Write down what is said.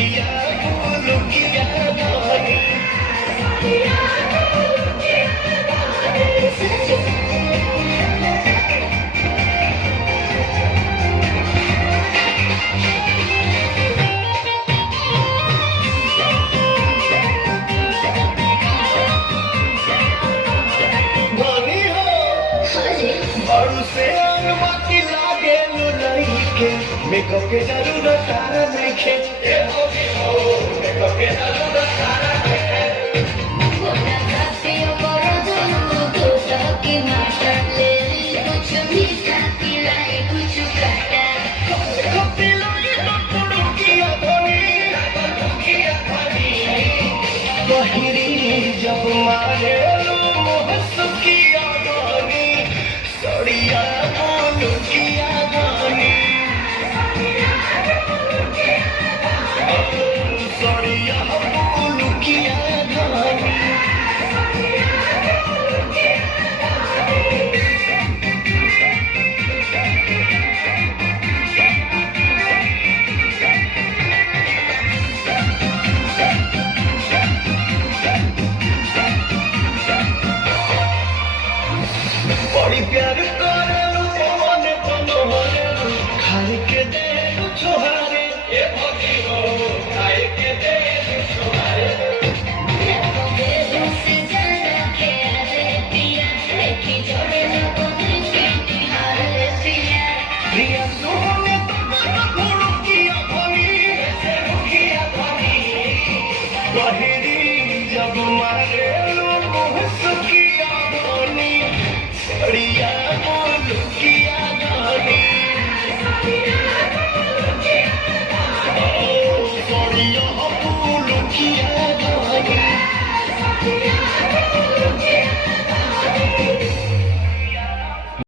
सड़िया लुकिया धानी बड़ू से बाकी लागे लुलाई मेकअप के जरूरत तारा नहीं खे मेकअप के जरूरत तारा नहीं खे जब मारे सुखिया गानी सड़िया लुकिया गानी सड़िया लुकिया गानी बड़ी प्यार करेलू पवन बनोरेलू खाए के दे छोहारे ए भगी हो खाए के दे छोहारे से ज्यादा के रे पिया लेके जोड़े लोगों ने हारे पिया प्रिया सोने तो रुकिया भनी गहरी जब मारेलू